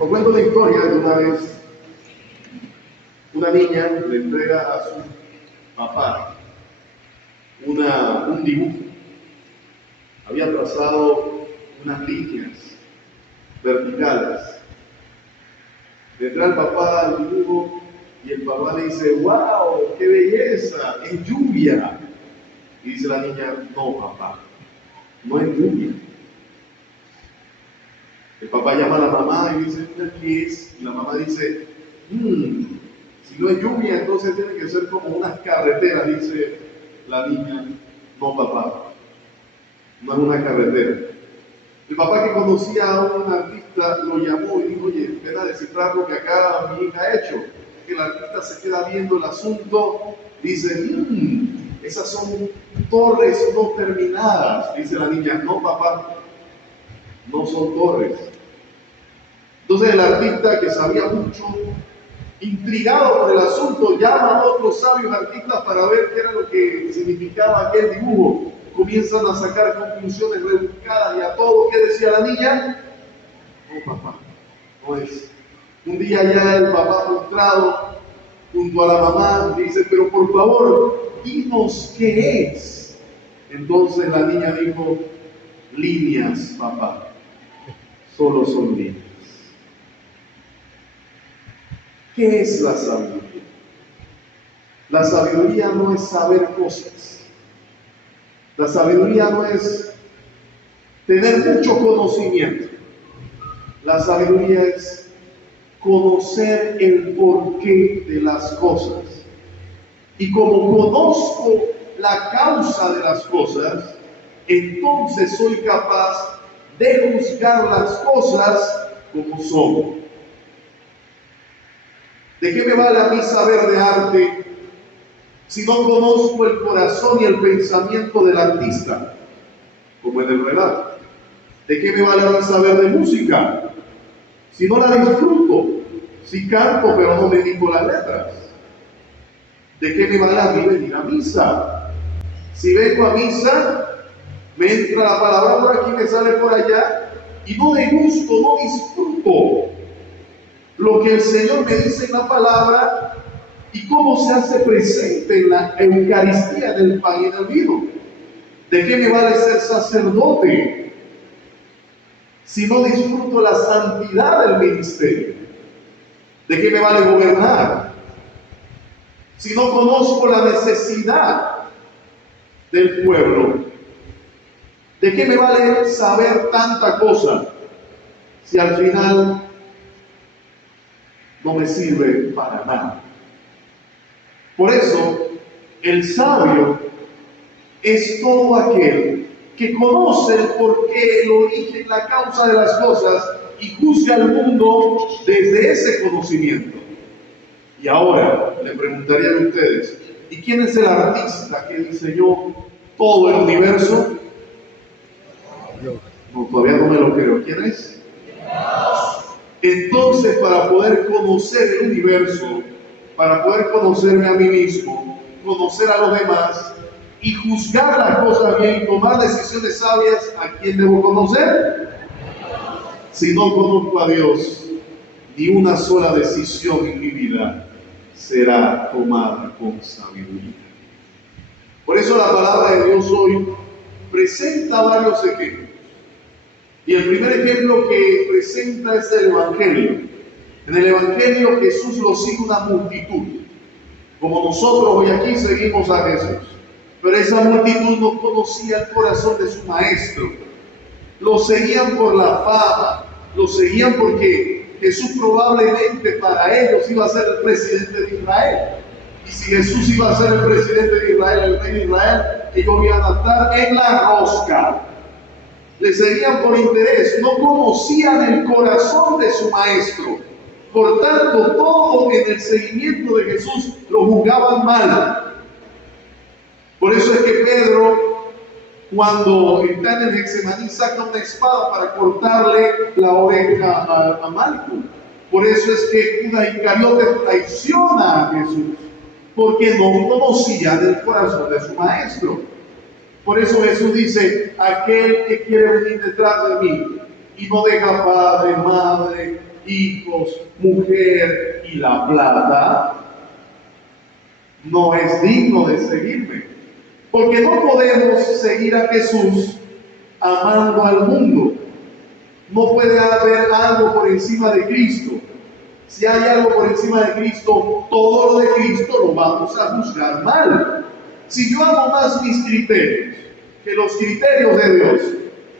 Os cuento la historia de una vez. Una niña le entrega a su papá un dibujo. Había trazado unas líneas verticales. Le trae el papá al dibujo y el papá le dice: ¡wow! ¡Qué belleza! ¡Es lluvia! Y dice la niña: no, papá, no es lluvia. El papá llama a la mamá y dice: mira, ¿qué es? Y la mamá dice: si no es lluvia, entonces tiene que ser como unas carreteras. Dice la niña: no, papá, no es una carretera. El papá, que conocía a un artista, lo llamó y dijo: oye, ven a descifrar lo que acá mi hija ha hecho. El artista se queda viendo el asunto, dice: esas son torres no terminadas. Dice la niña: no, papá, no son torres. Entonces el artista, que sabía mucho, intrigado por el asunto, llama a otros sabios artistas para ver qué era lo que significaba aquel dibujo. Comienzan a sacar conclusiones rebuscadas y a todo. ¿Qué decía la niña? No, papá, no es. Un día ya el papá, frustrado, junto a la mamá, dice: pero por favor, dinos qué es. Entonces la niña dijo: líneas, papá, solo son líneas. ¿Qué es la sabiduría? La sabiduría no es saber cosas. La sabiduría no es tener mucho conocimiento. La sabiduría es conocer el porqué de las cosas. Y como conozco la causa de las cosas, entonces soy capaz de juzgar las cosas como son. ¿De qué me vale a mí saber de arte si no conozco el corazón y el pensamiento del artista, como en el relato? ¿De qué me vale a mí saber de música si no la disfruto? Si canto pero no me digo las letras. ¿De qué me vale a mí venir a misa? Si vengo a misa, me entra la palabra por aquí, me sale por allá, y no degusto, no disfruto lo que el Señor me dice en la palabra y cómo se hace presente en la Eucaristía del pan y del vino. ¿De qué me vale ser sacerdote si no disfruto la santidad del ministerio? ¿De qué me vale gobernar si no conozco la necesidad del pueblo? ¿De qué me vale saber tanta cosa si al final no me sirve para nada? Por eso, el sabio es todo aquel que conoce el porqué, el origen, la causa de las cosas y juzga al mundo desde ese conocimiento. Y ahora le preguntaría a ustedes: ¿y quién es el artista que diseñó todo el universo? No, todavía no me lo creo. ¿Quién es? Entonces, para poder conocer el universo, para poder conocerme a mí mismo, conocer a los demás y juzgar las cosas bien y tomar decisiones sabias, ¿a quién debo conocer? Si no conozco a Dios, ni una sola decisión en mi vida será tomada con sabiduría. Por eso la palabra de Dios hoy presenta varios ejemplos. Y el primer ejemplo que presenta es el Evangelio. En el Evangelio Jesús lo sigue una multitud. Como nosotros hoy aquí seguimos a Jesús. Pero esa multitud no conocía el corazón de su maestro. Lo seguían por la fama, lo seguían porque Jesús probablemente para ellos iba a ser el presidente de Israel. Y si Jesús iba a ser el presidente de Israel, el rey de Israel, ellos iban a estar en la rosca. Le seguían por interés, no conocían el corazón de su maestro. Por tanto, todo en el seguimiento de Jesús lo juzgaban mal. Por eso es que Pedro, cuando está en el Getsemaní, saca una espada para cortarle la oreja a Malco. Por eso es que Judas Iscariote traiciona a Jesús, porque no conocía el corazón de su maestro. Por eso Jesús dice: aquel que quiere venir detrás de mí y no deja padre, madre, hijos, mujer y la plata, no es digno de seguirme. Porque no podemos seguir a Jesús amando al mundo. No puede haber algo por encima de Cristo. Si hay algo por encima de Cristo, todo lo de Cristo lo vamos a juzgar mal. Si yo amo más mis criterios que los criterios de Dios,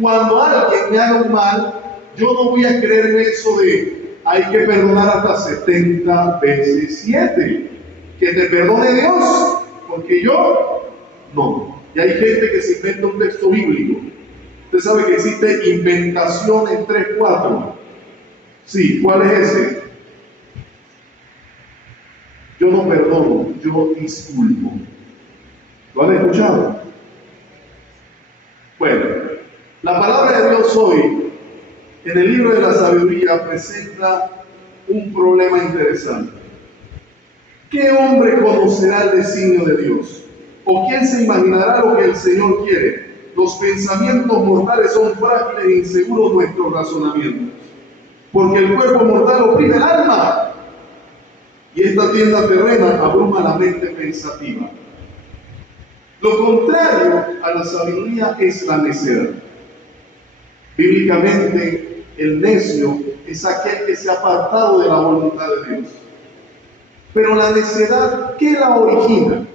cuando alguien me haga un mal, yo no voy a creerme eso de hay que perdonar hasta 70 veces 7. Que te perdone Dios, porque yo no. Y hay gente que se inventa un texto bíblico. Usted sabe que existe inventación en 3:4. Sí, ¿cuál es ese? Yo no perdono, yo disculpo. ¿Lo han escuchado? Bueno, la palabra de Dios hoy, en el libro de la sabiduría, presenta un problema interesante. ¿Qué hombre conocerá el designio de Dios? ¿O quién se imaginará lo que el Señor quiere? Los pensamientos mortales son frágiles e inseguros nuestros razonamientos, porque el cuerpo mortal oprime el alma, y esta tienda terrena abruma la mente pensativa. Lo contrario a la sabiduría es la necedad. Bíblicamente, el necio es aquel que se ha apartado de la voluntad de Dios. Pero la necedad, ¿qué la origina?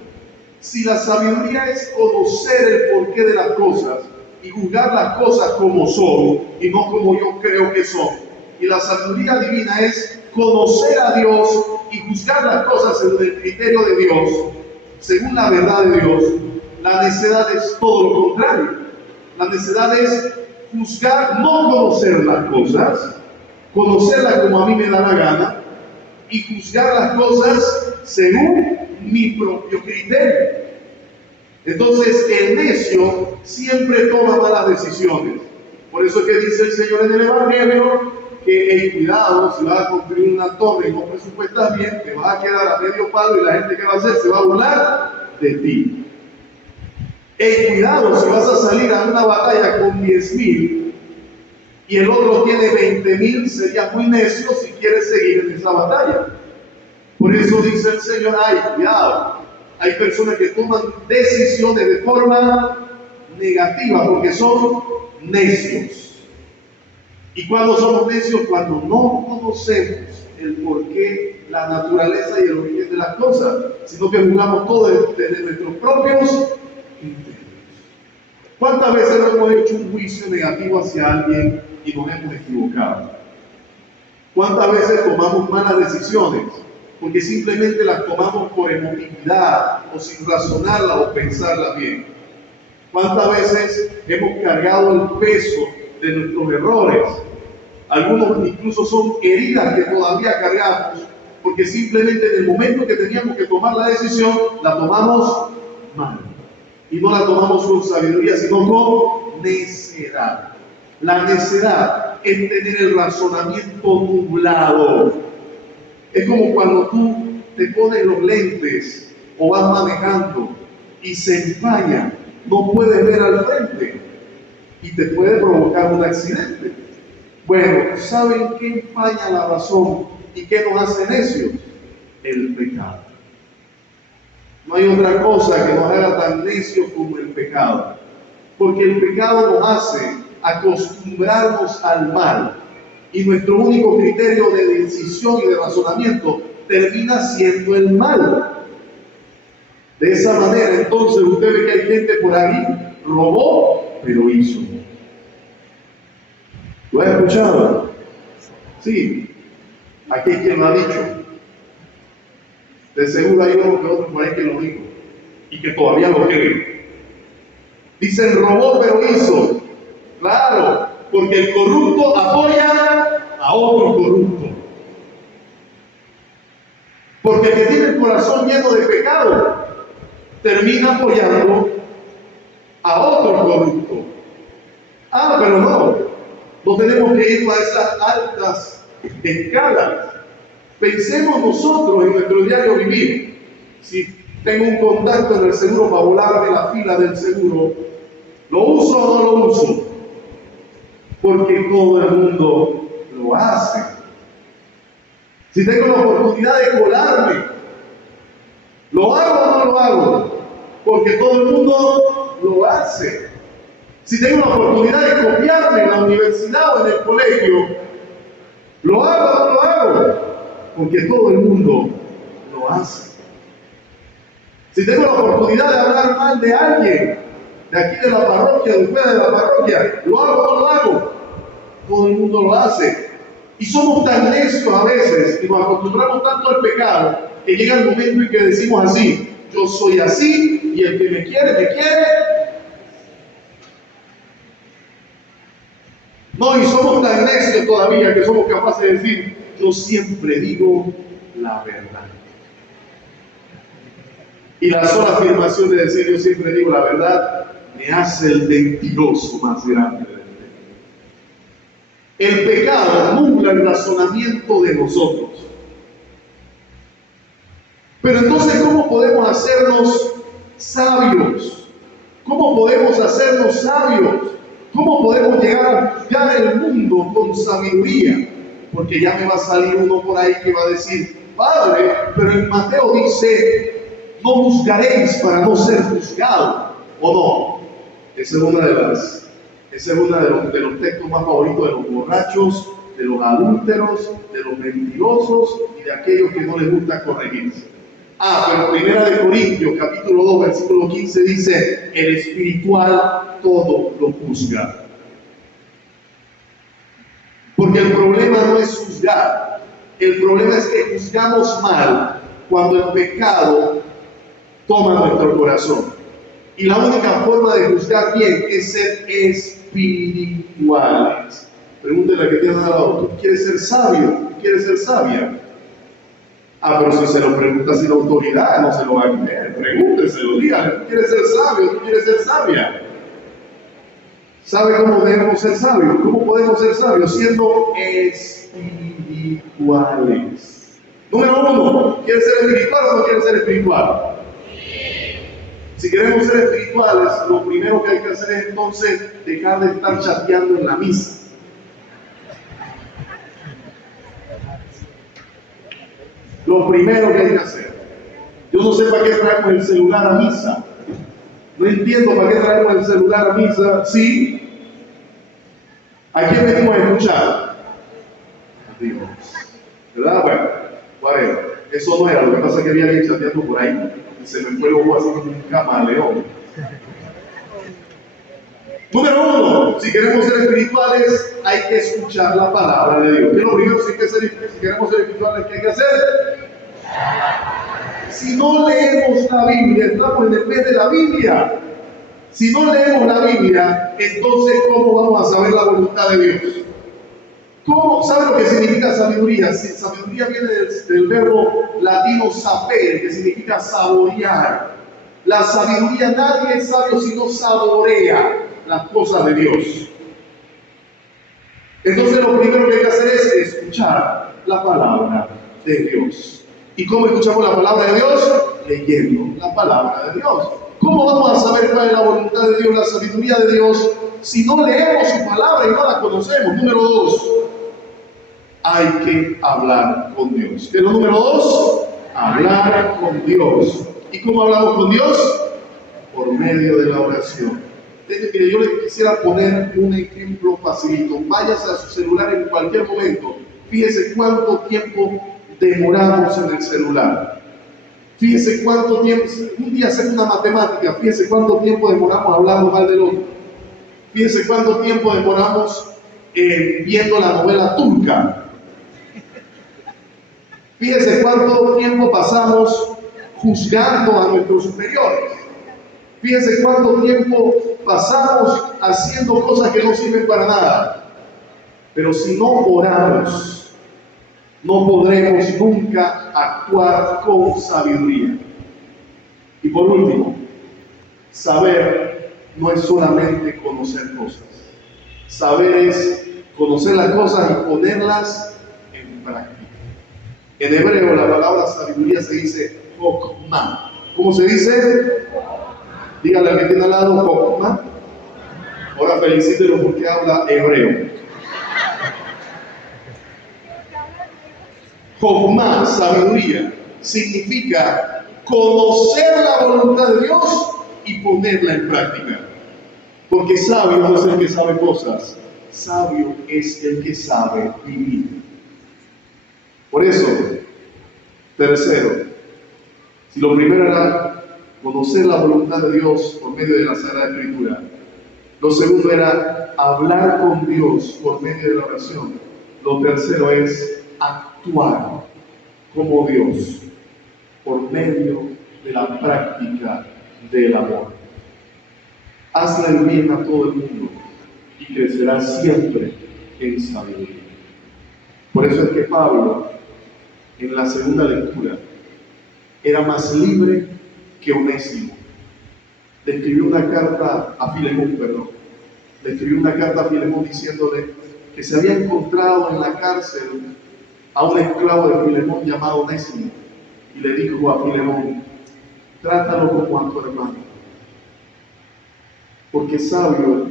Si la sabiduría es conocer el porqué de las cosas y juzgar las cosas como son y no como yo creo que son, y la sabiduría divina es conocer a Dios y juzgar las cosas según el criterio de Dios, según la verdad de Dios, la necedad es todo lo contrario. La necedad es juzgar, no conocer las cosas, conocerlas como a mí me da la gana, y juzgar las cosas según mi propio criterio. Entonces el necio siempre toma malas decisiones. Por eso es que dice el Señor en el Evangelio que cuidado, si vas a construir una torre y no presupuestas bien, te vas a quedar a medio palo y la gente que va a hacer se va a burlar de ti. Cuidado, si vas a salir a una batalla con 10,000 y el otro tiene 20,000, serías muy necio si quieres seguir en esa batalla. Por eso dice el Señor, cuidado, hay personas que toman decisiones de forma negativa porque son necios. ¿Y cuando somos necios? Cuando no conocemos el porqué, la naturaleza y el origen de las cosas, sino que juzgamos todo desde nuestros propios intereses. ¿Cuántas veces no hemos hecho un juicio negativo hacia alguien y nos hemos equivocado? ¿Cuántas veces tomamos malas decisiones porque simplemente las tomamos por emotividad o sin razonarlas o pensarlas bien? ¿Cuántas veces hemos cargado el peso de nuestros errores? Algunos incluso son heridas que todavía cargamos porque simplemente en el momento que teníamos que tomar la decisión la tomamos mal. Y no la tomamos con sabiduría, sino con necedad. La necedad es tener el razonamiento nublado. Es como cuando tú te pones los lentes o vas manejando y se empaña, no puedes ver al frente y te puede provocar un accidente. Bueno, ¿saben qué empaña la razón y qué nos hace necios? El pecado. No hay otra cosa que nos haga tan necios como el pecado, porque el pecado nos hace acostumbrarnos al mal y nuestro único criterio de decisión y de razonamiento termina siendo el mal. De esa manera, entonces, usted ve que hay gente por ahí, robó, pero hizo. ¿Lo ha escuchado? Sí. Aquí es quien lo ha dicho. De seguro hay uno que otro por ahí que lo dijo y que todavía lo cree. Dicen robó pero hizo. Claro, porque el corrupto apoya a otro corrupto. Porque el que tiene el corazón lleno de pecado termina apoyando a otro corrupto. Pero no tenemos que ir a esas altas escalas. Pensemos nosotros en nuestro diario vivir. Si tengo un contacto en el seguro para volarme la fila del seguro, ¿lo uso o no lo uso? Porque todo el mundo lo hace. Si tengo la oportunidad de colarme, ¿lo hago o no lo hago? Porque todo el mundo lo hace. Si tengo la oportunidad de copiarme en la universidad o en el colegio, ¿lo hago o no lo hago? Porque todo el mundo lo hace. Si tengo la oportunidad de hablar mal de alguien, de aquí de la parroquia, de fuera de la parroquia, ¿lo hago o no lo hago? Todo el mundo lo hace. Y somos tan necios a veces y nos acostumbramos tanto al pecado que llega el momento en que decimos así: yo soy así y el que me quiere, me quiere. No, y somos tan necios todavía que somos capaces de decir: yo siempre digo la verdad. Y la sola afirmación de decir yo siempre digo la verdad me hace el mentiroso más grande del mundo. El pecado nubla el razonamiento de nosotros. Pero entonces, ¿cómo podemos hacernos sabios? ¿Cómo podemos hacernos sabios? ¿Cómo podemos llegar a juzgar el mundo con sabiduría? Porque ya me va a salir uno por ahí que va a decir: Padre, pero en Mateo dice: no juzgaréis para no ser juzgados, ¿o no? Ese es uno de los textos más favoritos de los borrachos, de los adúlteros, de los mentirosos y de aquellos que no les gusta corregirse. Pero Primera de Corintios, capítulo 2, versículo 15 dice: el espiritual todo lo juzga. Porque el problema no es juzgar, el problema es que juzgamos mal cuando el pecado toma nuestro corazón. Y la única forma de juzgar bien es ser espirituales. Pregúntale a que tiene al lado: ¿tú quieres ser sabio? ¿Tú quieres ser sabia? Pero si se lo pregunta sin autoridad, no se lo va a creer. Pregúnteselo, dígale: ¿tú quieres ser sabio? ¿Tú quieres ser sabia? ¿Sabe cómo debemos ser sabios? ¿Cómo podemos ser sabios? Siendo espirituales. Número 1, ¿quieres ser espiritual o no quieres ser espiritual? Si queremos ser espirituales, lo primero que hay que hacer es entonces dejar de estar chateando en la misa. Lo primero que hay que hacer. Yo no sé para qué traemos el celular a misa. No entiendo para qué traemos el celular a misa. Sí. ¿A quién venimos a escuchar? A Dios. ¿Verdad? Bueno, eso no era. Lo que pasa es que había alguien chateando por ahí. Y se me fue el ojo así como un camaleón. Número 1, si queremos ser espirituales, hay que escuchar la palabra de Dios. ¿Qué es lo primero si queremos ser espirituales? ¿Qué hay que hacer? Si no leemos la Biblia, estamos en el mes de la Biblia. Si no leemos la Biblia, entonces ¿cómo vamos a saber la voluntad de Dios? ¿Cómo? ¿Sabe lo que significa sabiduría? Sabiduría viene del verbo latino saper, que significa saborear. La sabiduría, nadie es sabio si no saborea las cosas de Dios. Entonces lo primero que hay que hacer es escuchar la palabra de Dios. ¿Y cómo escuchamos la palabra de Dios? Leyendo la palabra de Dios. ¿Cómo vamos a saber cuál es la voluntad de Dios, la sabiduría de Dios, si no leemos su palabra y no la conocemos? Número 2, hay que hablar con Dios. ¿Qué es lo número 2? Hablar con Dios. ¿Y cómo hablamos con Dios? Por medio de la oración. Mire, yo le quisiera poner un ejemplo facilito. Váyase a su celular en cualquier momento. Fíjese cuánto tiempo demoramos en el celular. Fíjese cuánto tiempo, un día hacer una matemática, fíjese cuánto tiempo demoramos hablando mal del otro. Fíjese cuánto tiempo demoramos viendo la novela turca. Fíjese cuánto tiempo pasamos juzgando a nuestros superiores. Fíjense cuánto tiempo pasamos haciendo cosas que no sirven para nada. Pero si no oramos, no podremos nunca actuar con sabiduría. Y por último, saber no es solamente conocer cosas. Saber es conocer las cosas y ponerlas en práctica. En hebreo la palabra sabiduría se dice chokmah. ¿Cómo se dice? Dígale al que tiene al lado, chokmah. Ahora felicítelo porque habla hebreo. Jogma, sabiduría, significa conocer la voluntad de Dios y ponerla en práctica. Porque sabio no es el que sabe cosas, sabio es el que sabe vivir. Por eso, tercero, si lo primero era conocer la voluntad de Dios por medio de la Sagrada Escritura, lo segundo era hablar con Dios por medio de la oración, lo tercero es actuar como Dios por medio de la práctica del amor. Hazle el bien a todo el mundo y crecerás siempre en sabiduría. Por eso es que Pablo, en la segunda lectura, era más libre que Onésimo. Le escribió una carta a Filemón, diciéndole que se había encontrado en la cárcel a un esclavo de Filemón llamado Onésimo, y le dijo a Filemón: trátalo como a tu hermano, porque sabio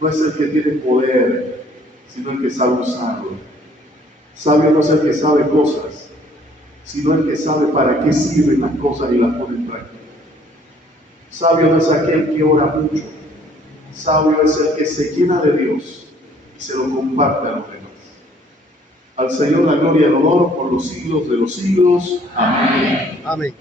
no es el que tiene poder, sino el que sabe usarlo. Sabio no es el que sabe cosas, sino el que sabe para qué sirven las cosas y las pone en práctica. Sabio no es aquel que ora mucho, sabio es el que se llena de Dios y se lo comparte a los demás. Al Señor la gloria y el honor por los siglos de los siglos. Amén. Amén.